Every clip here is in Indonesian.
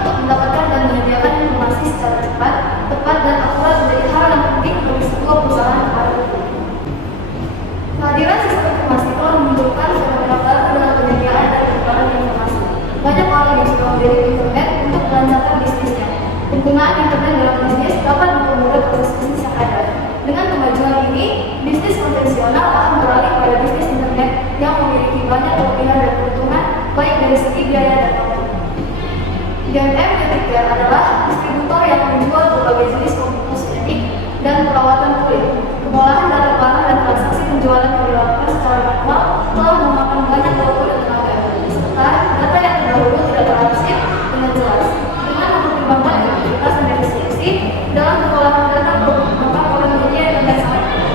untuk mendapatkan dan menyediakan informasi secara cepat, tepat, dan akurat menjadi hal yang penting bagi sebuah perusahaan kepada publik. Kehadiran sistem informasi telah menunjukkan fenomena baru dalam penyediaan dan penyebaran informasi. Banyak orang yang sudah memilih internet untuk melancarkan bisnisnya. Penggunaan internet dalam bisnis dapat mempermudah proses bisnis yang ada. Dengan kemajuan ini, bisnis konvensional akan beralih pada bisnis internet yang memiliki banyak kelebihan dan keuntungan, baik dari segi biaya dan waktu. GMM Medicare adalah distributor yang menjual berbagai jenis kosmetik dan perawatan kulit. Pengolahan data barang dan transaksi penjualan yang dilakukan secara manual telah memakan banyak waktu dan tenaga, serta data yang terdahulu tidak terarsip dengan jelas. Dengan mempertimbangkan efektivitas dan efisiensi dalam pengolahan data produk, maka teknologinya internet sangat penting.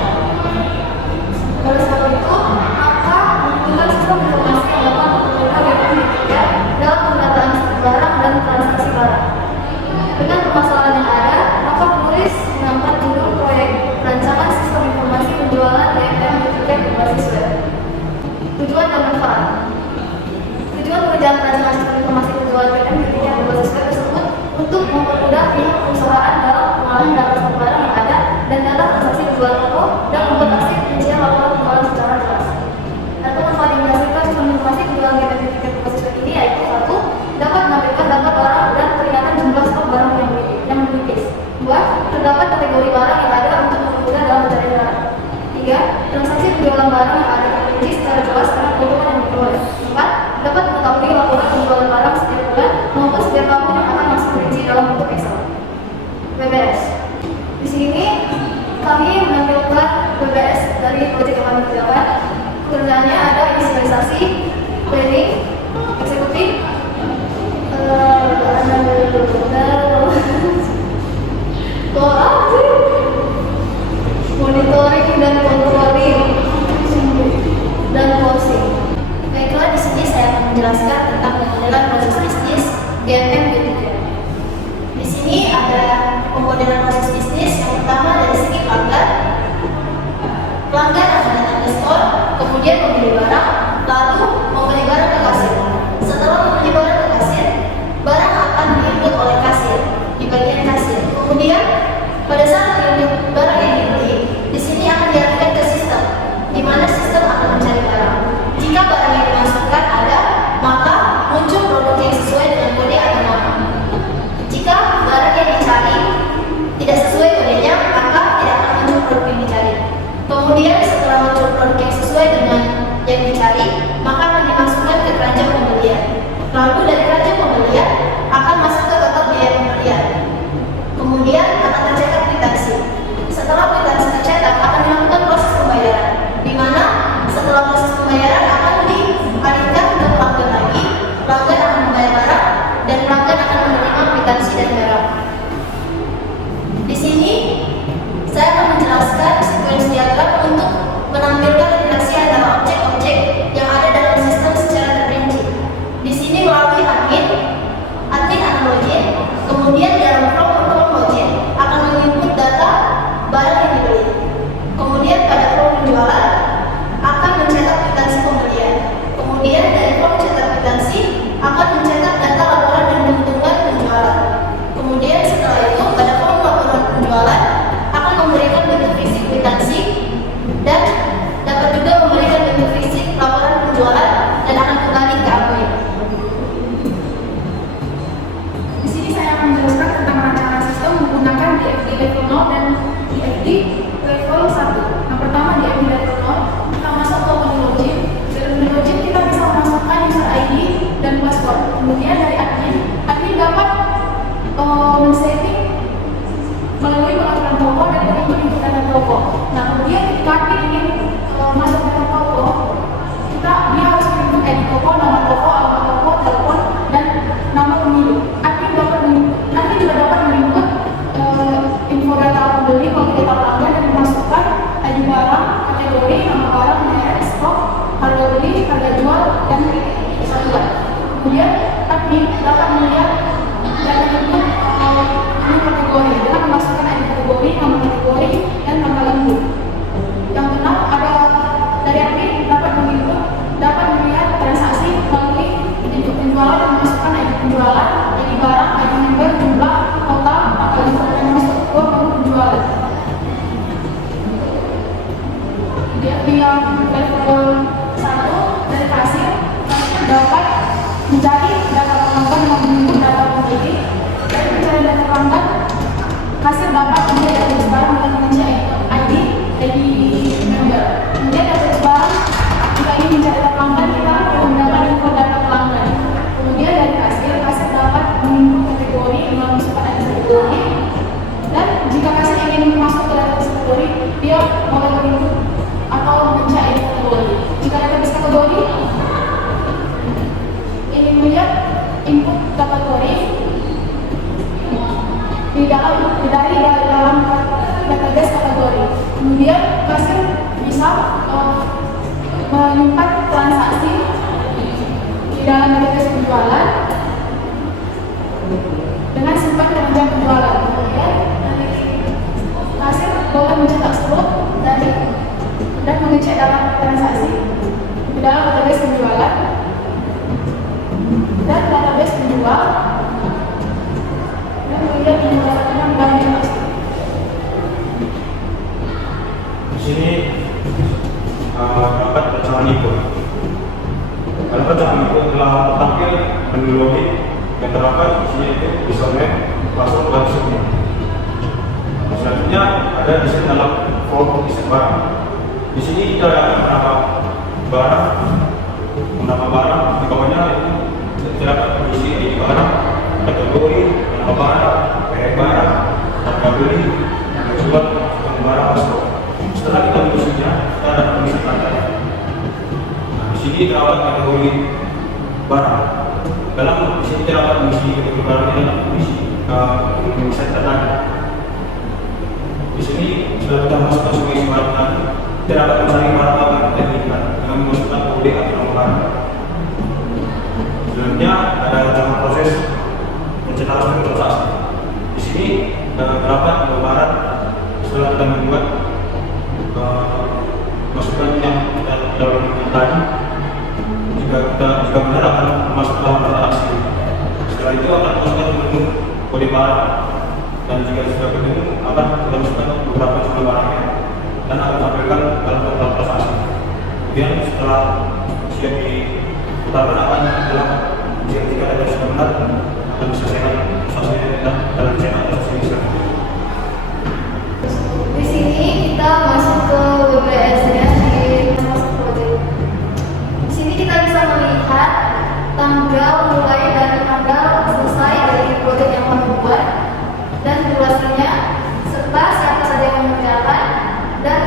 Oleh sebab itu, maka membutuhkan sistem informasi yang dapat mempermudah GMM Medicare dalam pendataan barang dan transaksi barang. Dengan permasalahan yang ada, maka penulis mengangkat judul proyek rancangan sistem informasi penjualan GMM Medicare berbasis web. Tujuan dan manfaat. Tujuan pekerjaan rancangan sistem informasi penjualan GMM Medicare berbasis web tersebut untuk mempermudah pihak perusahaan dalam pengolahan data barang yang ada dan data transaksi penjual toko dan membuat aksi penyediaan laporan penjualan secara jelas. Atau manfaat yang dihasilkan sistem informasi penjualan GMM Medicare berbasis web ini yaitu: 1. Dapat menampilkan data barang dan kelihatan jumlah stok barang yang menipis. 2. Terdapat kategori barang yang ada untuk mempermudah dalam mencari barang. 3. Transaksi penjualan barang yang ada terperinci secara jelas karena keuntungan yang diperoleh. 4. Dapat mengetahui laporan penjualan barang setiap bulan maupun setiap tahun yang akan masuk terperinci dalam bentuk Excel. WBS. Di sini kami menampilkan WBS dari proyek yang kami kerjakan. Pekerjaannya ada inisialisasi, planning, eksekutif, monitoring dan controlling dan closing. Baiklah, di sini saya akan menjelaskan tentang pemodelan proses bisnis GMM Medicare. Di sini ada pemodelan proses bisnis. Yang pertama dari segi pelanggan. Pelanggan akan datang ke store, kemudian membeli barang, lalu membeli barang ke kasir. Setelah membeli barang ke kasir, barang akan diinput oleh kasir di bagian kasir. Kemudian pada saat menginput barang yang dibeli, di sini akan diarahkan ke sistem, di mana sistem akan mencari barang. Jika barang yang dimasukkan ada, maka muncul produk yang sesuai dengan kode atau nama. Jika barang yang dicari tidak sesuai kodenya, maka tidak akan muncul produk yang dicari. Kemudian setelah muncul produk yang sesuai dengan yang dicari, maka akan dimasukkan ke keranjang pembelian. Lalu dari keranjang pembelian akan masuk ke kotak biaya pembelian. Kemudian akan tercetak kwitansi. Setelah kwitansi tercetak, akan dilakukan proses pembayaran, di mana setelah proses pembayaran akan dialihkan ke pelanggan lagi. Pelanggan akan membayar barang dan pelanggan akan menerima kwitansi dan barang. Di sini saya akan menjelaskan sequence diagram untuk menampilkan interaksi antara objek-objek yang ada dalam sistem secara terperinci. Di sini melalui admin akan login, kemudian dalam form login akan menginput data barang yang dibeli. Kemudian pada form penjualan akan mencetak kwitansi pembelian. Kemudian dari form cetak kwitansi akan mencetak data laporan dan keuntungan penjualan. Kemudian setelah itu pada form laporan penjualan akan memberikan bentuk fisik kwitansi dan dapat juga memberikan bentuk fisik laporan penjualan dan akan kembali ke admin. Di sini saya akan menjelaskan tentang rancangan sistem menggunakan DFD level 0 dan DFD level 1. Yang pertama DFD level 0, kita masuk ke menu login. Dari menu login kita bisa memasukkan user ID dan password. Kemudian dari admin dapat men-setting melalui pengaturan toko dan mengikuti data toko. Nah, kemudian ketika admin ingin masuk ke toko, dia harus menginput ID toko, nama toko, alamat toko, telepon, dan nama pemilik. Admin juga dapat menginput info data pembeli, kalau kita pelanggan, dan memasukkan ID barang, kategori, nama barang, merek, stok, harga beli, harga jual, dan kesatuan. Kemudian admin dapat melihat data input ini kategori dengan memasukkan ID kategori, nama kategori, dan tanggal lembut. Yang keenam ada dari admin dapat melihat transaksi melalui input penjualan dan memasukkan ID penjualan, ID barang, input kategori dari dalam database kategori. Kemudian kasir bisa menyimpan transaksi di dalam database penjualan dengan simpan keranjang penjualan. Kemudian kasir boleh mencetak slot dan mengecek dalam transaksi di dalam database penjualan dan database penjual dan melihat penjualannya banyak. Di sini dapat pecahan input. Pada pecahan input telah tertampil menu login yang terdapat di sini itu username, password, dan submit. Selanjutnya ada di sini dalam form isi barang. Di sini kita ada menambah barang di bawahnya itu terdapat isi ID barang, kategori, nama barang, merek barang, harga beli, harga jual, barang masuk. Setelah kita mengisinya, kita ada mengisi tanda. Nah, di sini terdapat kategori barang. Dalam di sini terdapat mengisi kategori barang ini adalah mengisi tanda. Di sini sudah kita masukkan semua isi barang tadi. Terdapat mencari barang apa yang kita inginkan dengan memasukkan kode atau nama barang. Selanjutnya ada dalam proses pencetakan transaksi. Di sini terdapat gambaran setelah kita membuat masukan yang dalam tadi. Jika benar akan masuk dalam transaksi. Setelah itu akan masukkan menu kode barang, dan jika sudah ketemu akan kita masukkan beberapa jumlah barangnya dan akan tampilkan dalam total transaksi. Kemudian setelah siap diputarkan akan dalam jika ada sudah benar akan diselesaikan transaksi dan dalam channel transaksi selanjutnya. Di sini kita masuk ke WBS-nya di masuk project. Di sini kita bisa melihat tanggal mulai dari tanggal selesai dari project yang kami buat dan durasinya serta siapa saja yang mengerjakan dan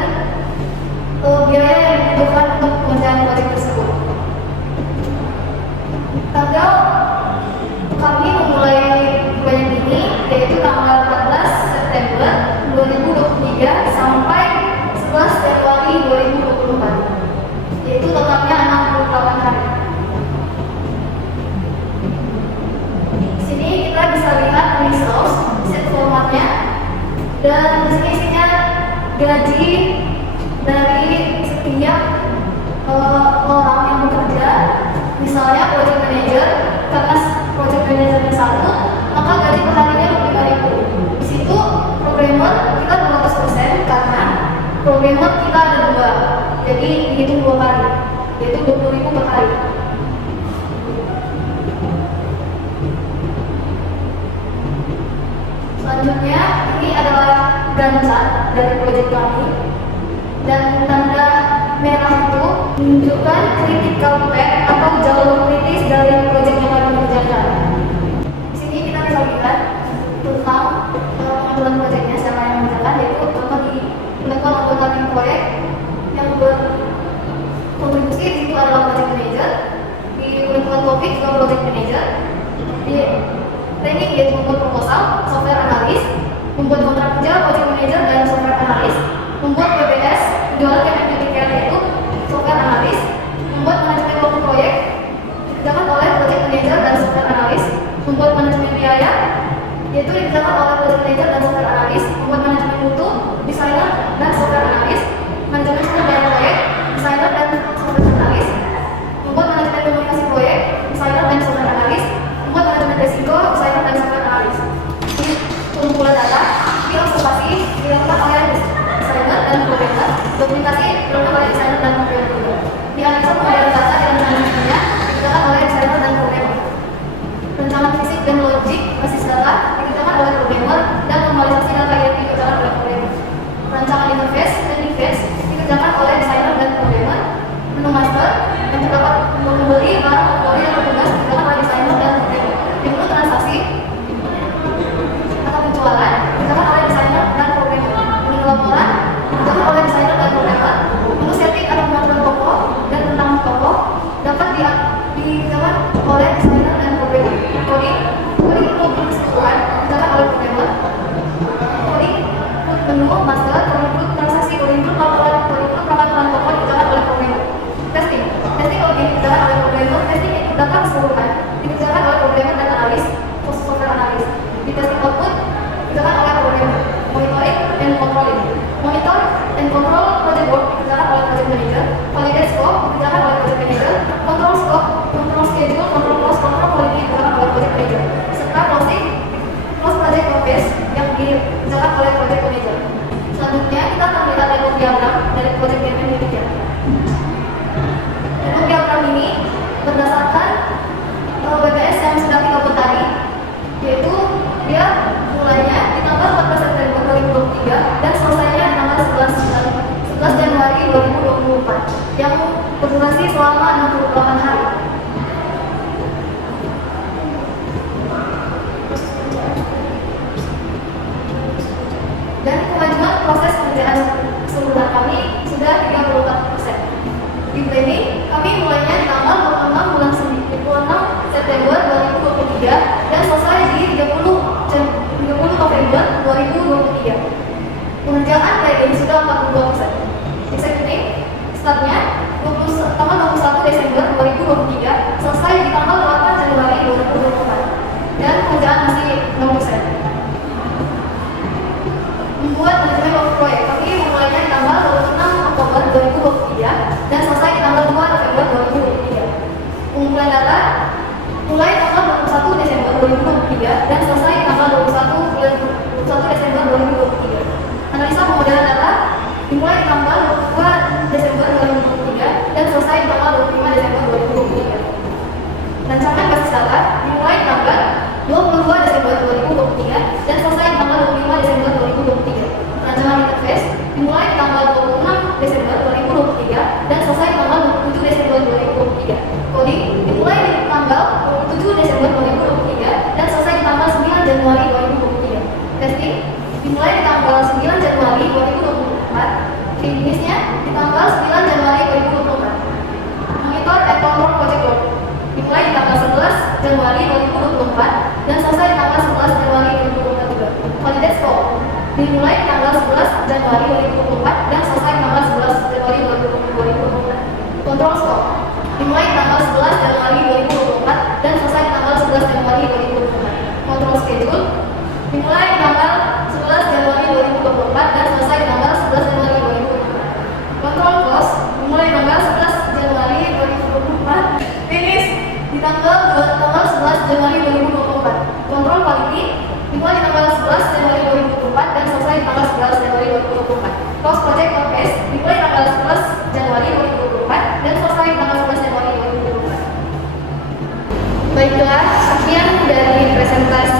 biaya yang dibutuhkan untuk pengerjaan project tersebut. Tanggal kami memulai proyek ini yaitu tanggal 14 September 2023 sampai 11 Februari 2024, yaitu totalnya 68 hari. Di sini kita bisa lihat resource set formatnya, dan di sini isinya gaji dari setiap orang yang bekerja. Misalnya project manager, karena project manager yang satu, maka gaji per harinya lebih dari itu. Di situ programmer kita 200% karena programmer kita ada 2, jadi dihitung 2 kali, yaitu 20.000 per hari. Selanjutnya ini adalah Gantt dari project kami, dan tanda merah itu menunjukkan critical path atau jalur kritis dari proyek yang kami kerjakan. Di sini kita bisa lihat tentang pengambilan proyeknya, siapa yang mengerjakan, yaitu contoh di level anggota tim proyek yang berkontribusi. Di situ adalah project manager, di lingkungan topik juga project manager, di training yaitu membuat proposal, software analis, membuat kontrak kerja, project manager dan software analis, membuat PBS, jualan yaitu software analis, membuat manajemen waktu proyek dikerjakan oleh project manager dan software analis, membuat manajemen biaya yaitu dikerjakan oleh project manager dan software analis, membuat manajemen mutu, desainer dan software analis, manajemen pengembangan proyek, desainer dan software analis, membuat manajemen komunikasi proyek, desainer dan software analis, membuat manajemen risiko, desainer dan software analis. Ini pengumpulan data, observasi dilakukan oleh desainer dan programmer, dokumentasi dilakukan oleh desainer dan programmer. Di analisa pengumpulan data dan manajemennya dikerjakan oleh desainer dan programmer. Rencana fisik dan logik basis data dikerjakan oleh programmer, dan normalisasi data yang dikerjakan oleh programmer. Rancangan interface dan device dikerjakan oleh desainer dan programmer. Menu master yang terdapat membeli barang kategori dan petugas dikerjakan oleh desainer dan programmer. Di menu transaksi atau penjualan dikerjakan oleh desainer dan programmer. Menu laporan dikerjakan oleh desainer dan programmer. Menu setting atau pengaturan toko dan tentang toko dapat dikerjakan oleh desainer dan programmer. berdurasi selama 68 hari. Dan kemajuan proses pengerjaan keseluruhan kami sudah 34%. Di planning, kami mulainya di tanggal 26 bulan 26 September 2023 dan selesai di 30 November 2023. Pengerjaan kayak ini sudah 42%. Executing, startnya tanggal 21 Desember 2023, selesai di tanggal 8 Januari 2024. Dan pengerjaan masih 0%. Membuat manajemen of proyek, kami memulainya di tanggal 26 Oktober 2023 dan selesai di tanggal 2 November 2023. Pengumpulan data mulai tanggal 21 Desember 2023 dan selesai di tanggal 21 Desember 2023. Analisa pemodelan data dimulai di tanggal 22 Desember 2023 dan selesai di tanggal 25 Desember 2023. Rancangan basis data dimulai di tanggal 22 Desember 2023 dan selesai di tanggal 25 Desember 2023. Rancangan interface dimulai di tanggal 26 Desember 2023 dan selesai di tanggal 27 Desember 2023. Coding dimulai di tanggal 27 Desember 2023 dan selesai di tanggal 9 Januari 2023. Testing dimulai di tanggal 9 Januari 2024. Finishnya di tanggal 9 Januari 2024. Monitor and control project work dimulai di tanggal 11 Januari 2024 dan selesai di tanggal 11 Januari 2024 juga. Validate scope dimulai di tanggal 11 Januari 2024 dan selesai di tanggal 11 Januari 2024. Control scope dimulai di tanggal 11 Januari 2024 dan selesai di tanggal 11 Januari 2024. Control schedule dimulai di tanggal 11 Januari 2024 dan selesai di tanggal 11 Januari 2024. Control cost dimulai di tanggal 11 Januari 2024. Finish di tanggal 11 Januari 2024. Control quality dimulai di tanggal 11 Januari 2024 dan selesai di tanggal 11 Januari 2024. Cost project forecast dimulai di tanggal 11 Januari 2024 dan selesai di tanggal 11 Januari 2024. Baiklah, sekian dari presentasi